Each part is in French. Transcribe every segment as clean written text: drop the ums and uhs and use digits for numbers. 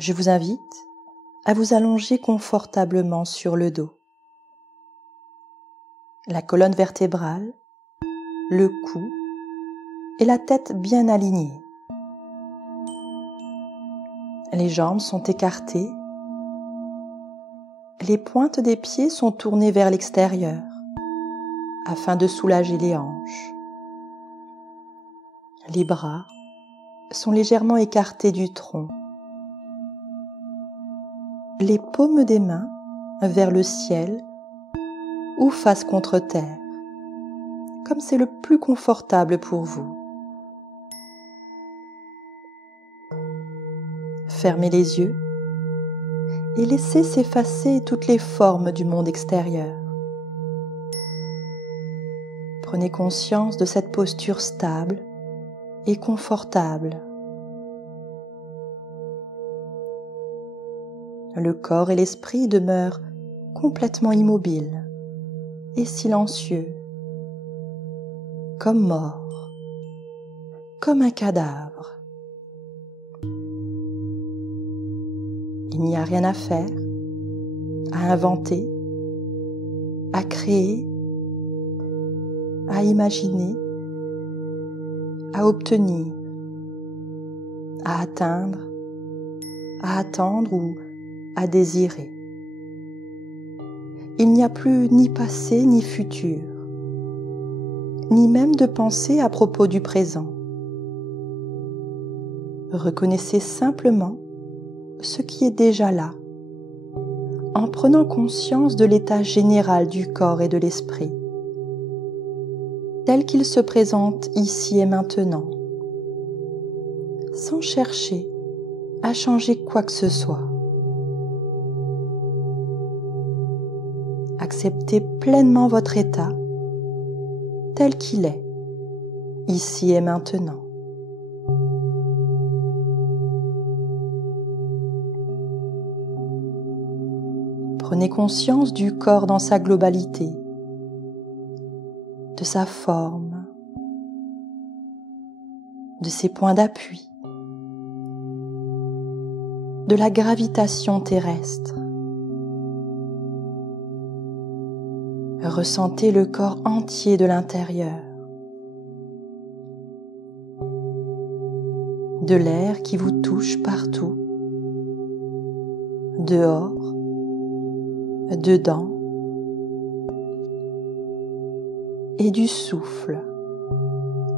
Je vous invite à vous allonger confortablement sur le dos. La colonne vertébrale, le cou et la tête bien alignés. Les jambes sont écartées. Les pointes des pieds sont tournées vers l'extérieur afin de soulager les hanches. Les bras sont légèrement écartés du tronc. Les paumes des mains vers le ciel ou face contre terre, comme c'est le plus confortable pour vous. Fermez les yeux et laissez s'effacer toutes les formes du monde extérieur. Prenez conscience de cette posture stable et confortable. Le corps et l'esprit demeurent complètement immobiles et silencieux, comme morts, comme un cadavre. Il n'y a rien à faire, à inventer, à créer, à imaginer, à obtenir, à atteindre, à attendre ou à désirer. Il n'y a plus ni passé ni futur, ni même de pensée à propos du présent. Reconnaissez simplement ce qui est déjà là, en prenant conscience de l'état général du corps et de l'esprit, tel qu'il se présente ici et maintenant, sans chercher à changer quoi que ce soit. Acceptez pleinement votre état tel qu'il est, ici et maintenant. Prenez conscience du corps dans sa globalité, de sa forme, de ses points d'appui, de la gravitation terrestre. Ressentez le corps entier de l'intérieur, de l'air qui vous touche partout, dehors, dedans, et du souffle,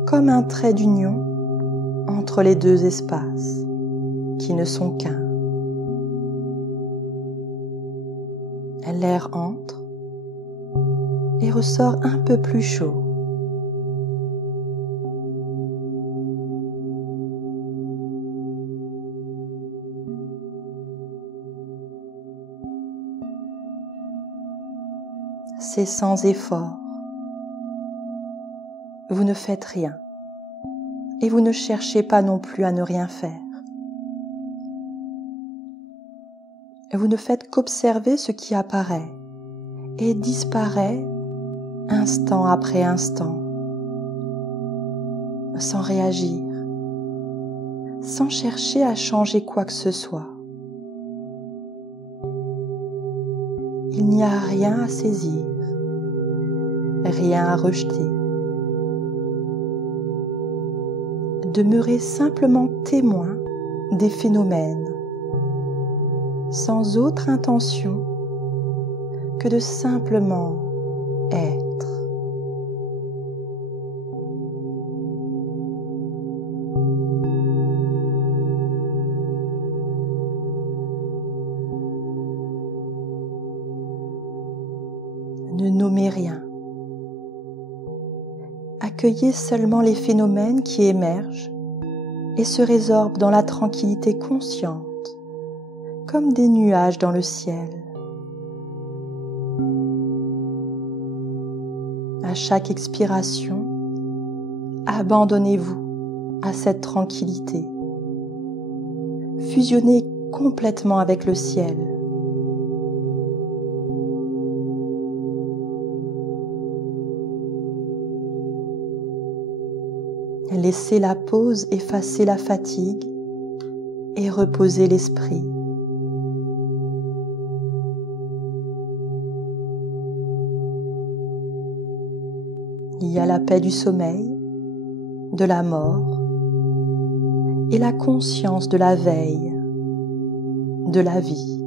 comme un trait d'union entre les deux espaces qui ne sont qu'un. L'air entre et ressort un peu plus chaud. C'est sans effort. Vous ne faites rien et vous ne cherchez pas non plus à ne rien faire. Vous ne faites qu'observer ce qui apparaît et disparaît instant après instant, sans réagir, sans chercher à changer quoi que ce soit. Il n'y a rien à saisir, rien à rejeter. Demeurez simplement témoin des phénomènes, sans autre intention que de simplement être. Ne nommez rien. Accueillez seulement les phénomènes qui émergent et se résorbent dans la tranquillité consciente, comme des nuages dans le ciel. À chaque expiration, abandonnez-vous à cette tranquillité. Fusionnez complètement avec le ciel. Laissez la pause effacer la fatigue et reposer l'esprit. Il y a la paix du sommeil, de la mort et la conscience de la veille, de la vie.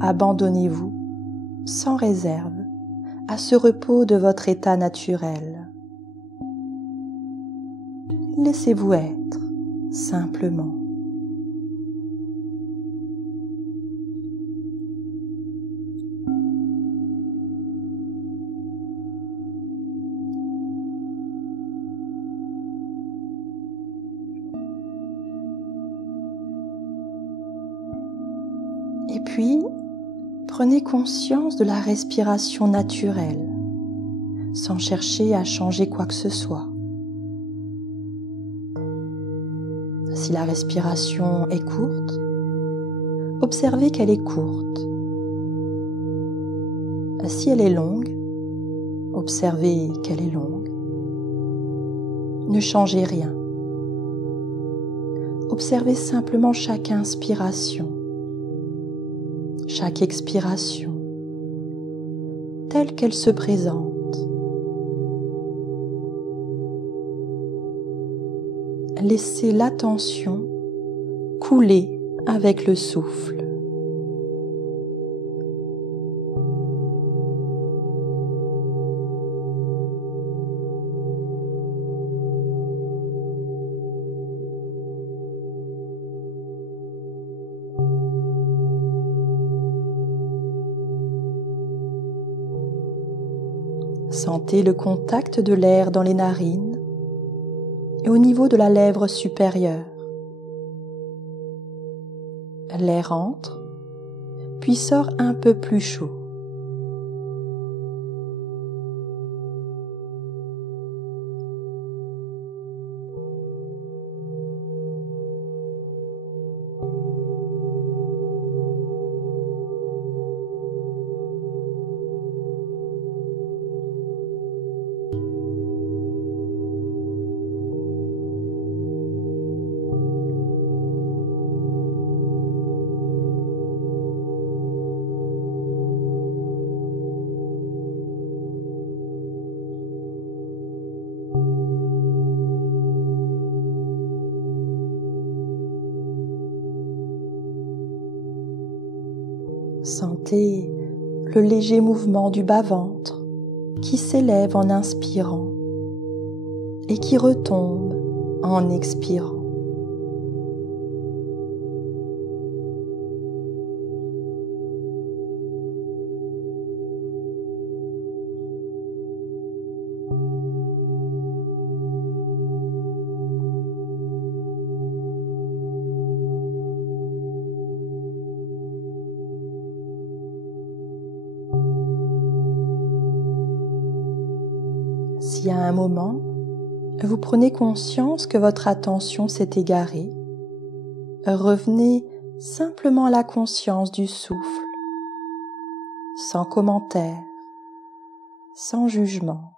Abandonnez-vous sans réserve à ce repos de votre état naturel. Laissez-vous être simplement. Et puis, prenez conscience de la respiration naturelle, sans chercher à changer quoi que ce soit. Si la respiration est courte, observez qu'elle est courte. Si elle est longue, observez qu'elle est longue. Ne changez rien. Observez simplement chaque inspiration, chaque expiration, telle qu'elle se présente. Laissez l'attention couler avec le souffle. Sentez le contact de l'air dans les narines et au niveau de la lèvre supérieure. L'air entre, puis sort un peu plus chaud. Sentez le léger mouvement du bas-ventre qui s'élève en inspirant et qui retombe en expirant. Si à un moment, vous prenez conscience que votre attention s'est égarée, revenez simplement à la conscience du souffle, sans commentaire, sans jugement.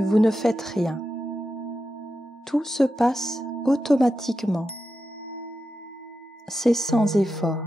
Vous ne faites rien. Tout se passe automatiquement. C'est sans effort.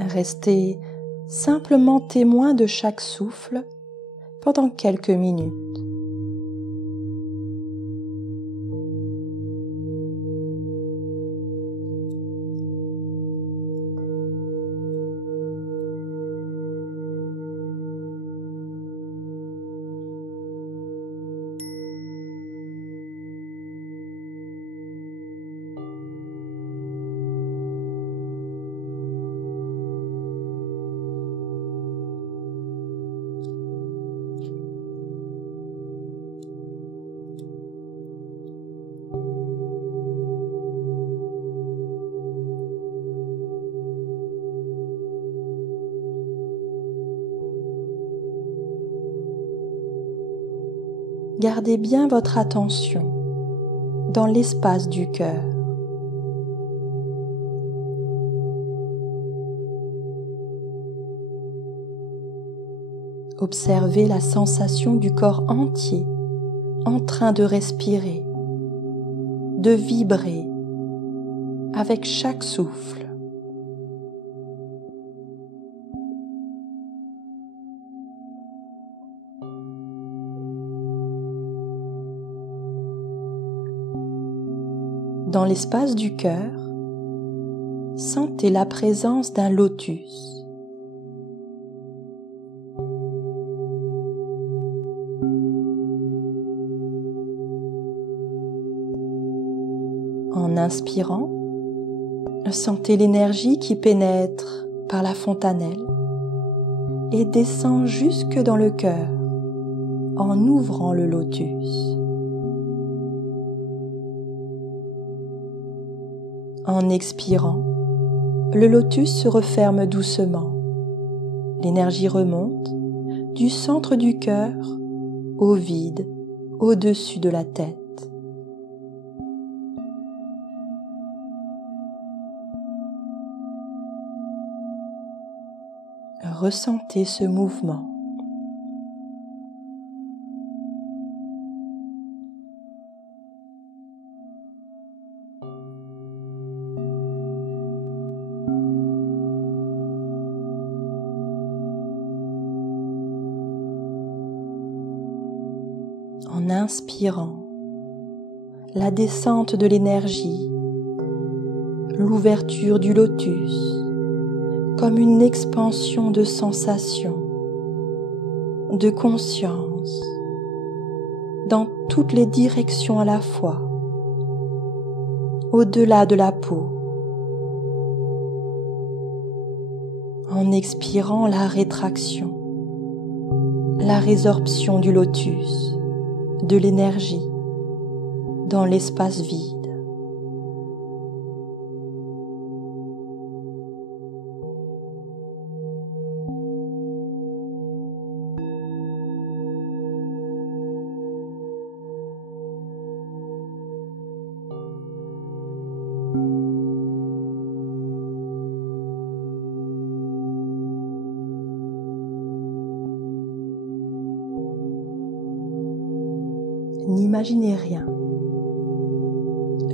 Restez simplement témoin de chaque souffle pendant quelques minutes. gardez bien votre attention dans l'espace du cœur. Observez la sensation du corps entier en train de respirer, de vibrer avec chaque souffle. Dans l'espace du cœur, sentez la présence d'un lotus. En inspirant, sentez l'énergie qui pénètre par la fontanelle et descend jusque dans le cœur en ouvrant le lotus. En expirant, le lotus se referme doucement. L'énergie remonte du centre du cœur au vide au-dessus de la tête. Ressentez ce mouvement. En inspirant, la descente de l'énergie, l'ouverture du lotus, comme une expansion de sensations, de conscience, dans toutes les directions à la fois, au-delà de la peau. En expirant la rétraction, la résorption du lotus, de l'énergie dans l'espace vide. N'imaginez rien,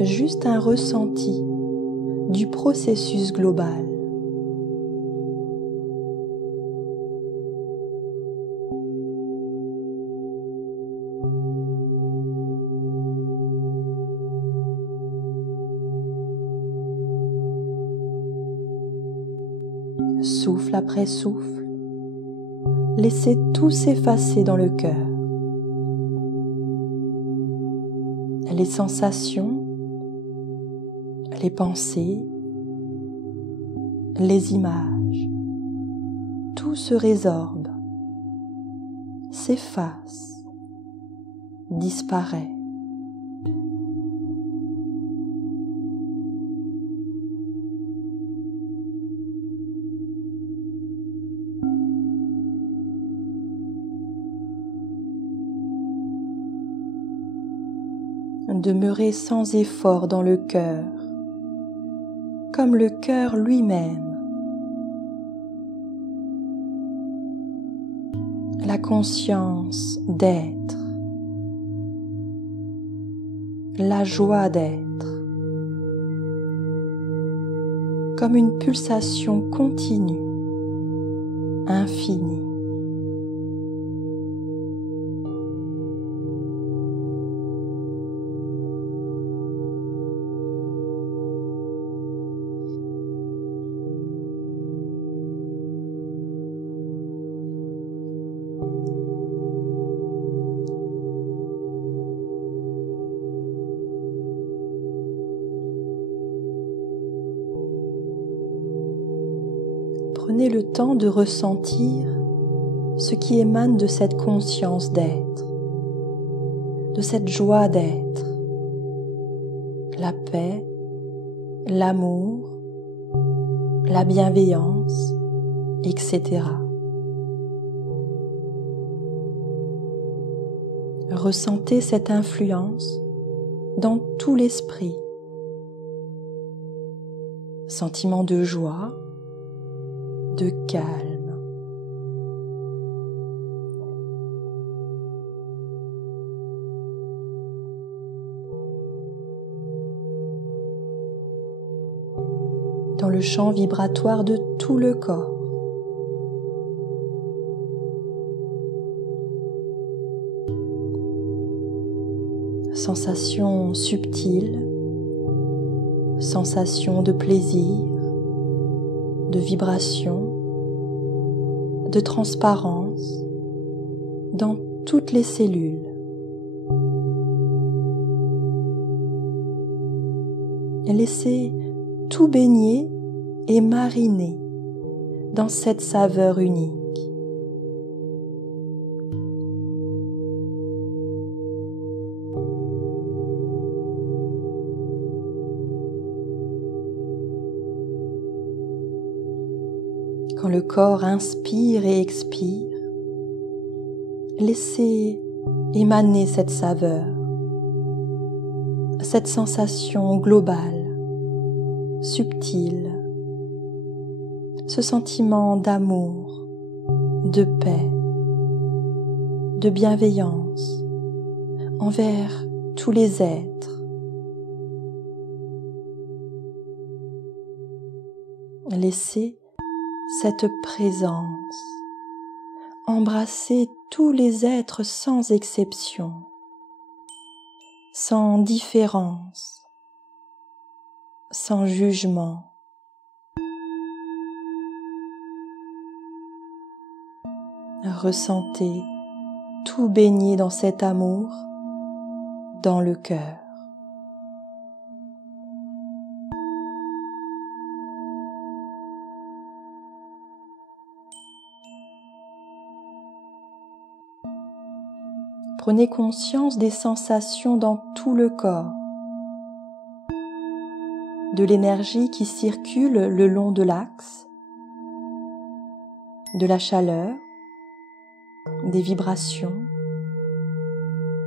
juste un ressenti du processus global. Souffle après souffle, laissez tout s'effacer dans le cœur. Les sensations, les pensées, les images, tout se résorbe, s'efface, disparaît. Demeurez sans effort dans le cœur, comme le cœur lui-même. La conscience d'être, la joie d'être, comme une pulsation continue, infinie. Prenez le temps de ressentir ce qui émane de cette conscience d'être, de cette joie d'être, la paix, l'amour, la bienveillance, etc. ressentez cette influence dans tout l'esprit. Sentiment de joie, de calme. Dans le champ vibratoire de tout le corps. Sensation subtile, sensation de plaisir, de vibration, de transparence dans toutes les cellules. Et laissez tout baigner et mariner dans cette saveur unique. Quand le corps inspire et expire, laissez émaner cette saveur, cette sensation globale, subtile, ce sentiment d'amour, de paix, de bienveillance envers tous les êtres. Laissez cette présence embrasser tous les êtres sans exception, sans différence, sans jugement. Ressentez tout baigner dans cet amour, dans le cœur. Prenez conscience des sensations dans tout le corps, de l'énergie qui circule le long de l'axe, de la chaleur, des vibrations,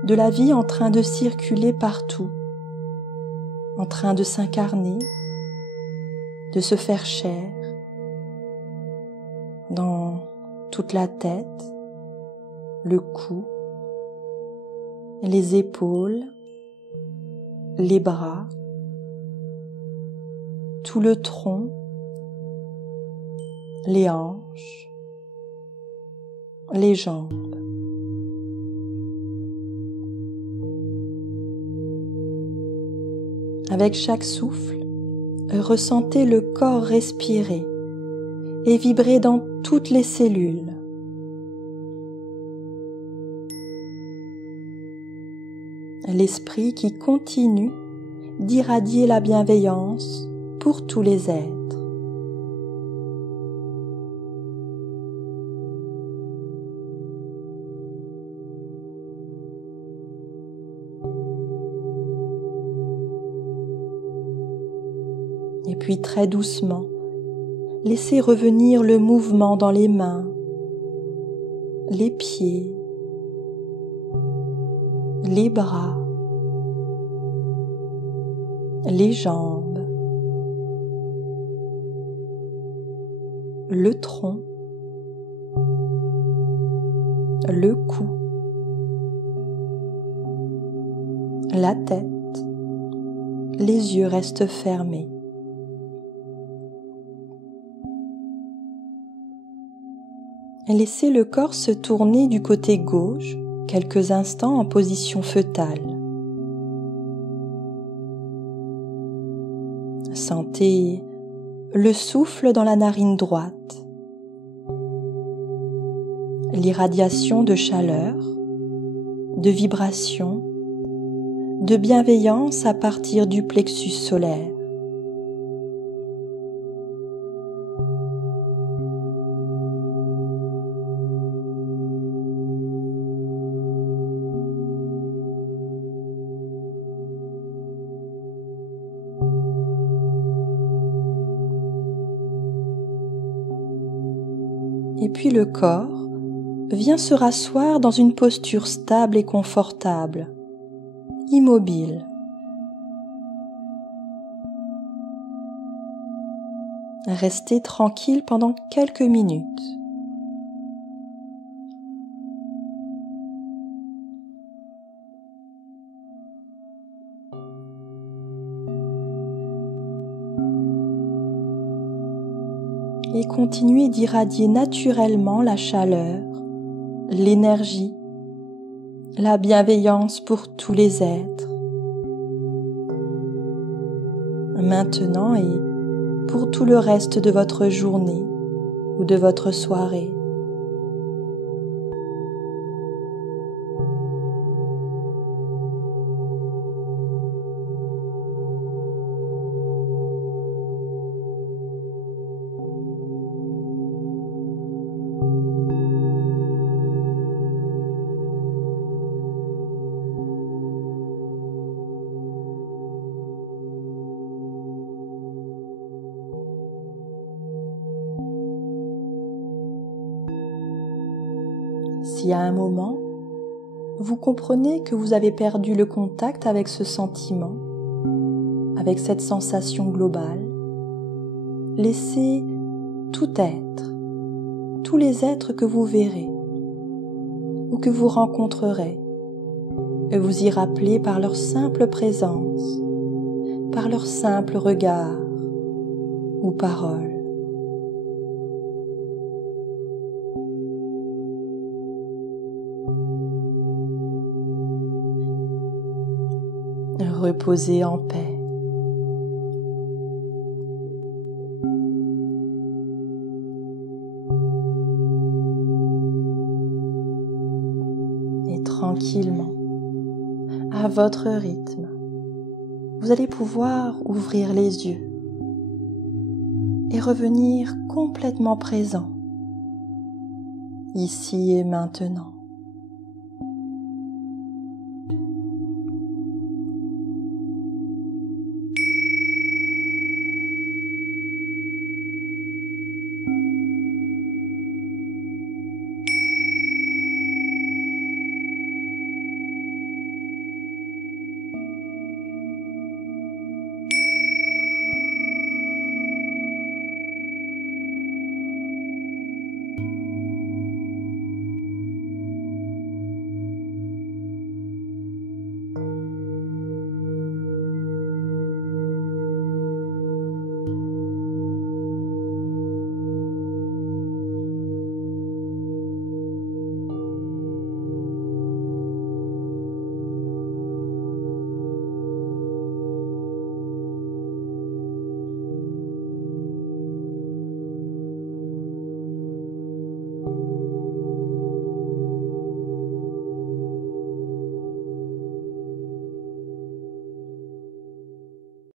de la vie en train de circuler partout, en train de s'incarner, de se faire chair, dans toute la tête, le cou, les épaules, les bras, tout le tronc, les hanches, les jambes. Avec chaque souffle, ressentez le corps respirer et vibrer dans toutes les cellules. L'esprit qui continue d'irradier la bienveillance pour tous les êtres. Et puis très doucement, laissez revenir le mouvement dans les mains, les pieds, les bras, les jambes, le tronc, le cou, la tête, les yeux restent fermés. Laissez le corps se tourner du côté gauche quelques instants en position fœtale. Sentez le souffle dans la narine droite, l'irradiation de chaleur, de vibration, de bienveillance à partir du plexus solaire. Et puis le corps vient se rasseoir dans une posture stable et confortable, immobile. Restez tranquille pendant quelques minutes. Et continuez d'irradier naturellement la chaleur, l'énergie, la bienveillance pour tous les êtres. Maintenant et pour tout le reste de votre journée ou de votre soirée. Si à un moment, vous comprenez que vous avez perdu le contact avec ce sentiment, avec cette sensation globale, laissez tout être, tous les êtres que vous verrez ou que vous rencontrerez, et vous y rappeler par leur simple présence, par leur simple regard ou parole. Reposez en paix. Et tranquillement, à votre rythme, vous allez pouvoir ouvrir les yeux et revenir complètement présent, ici et maintenant.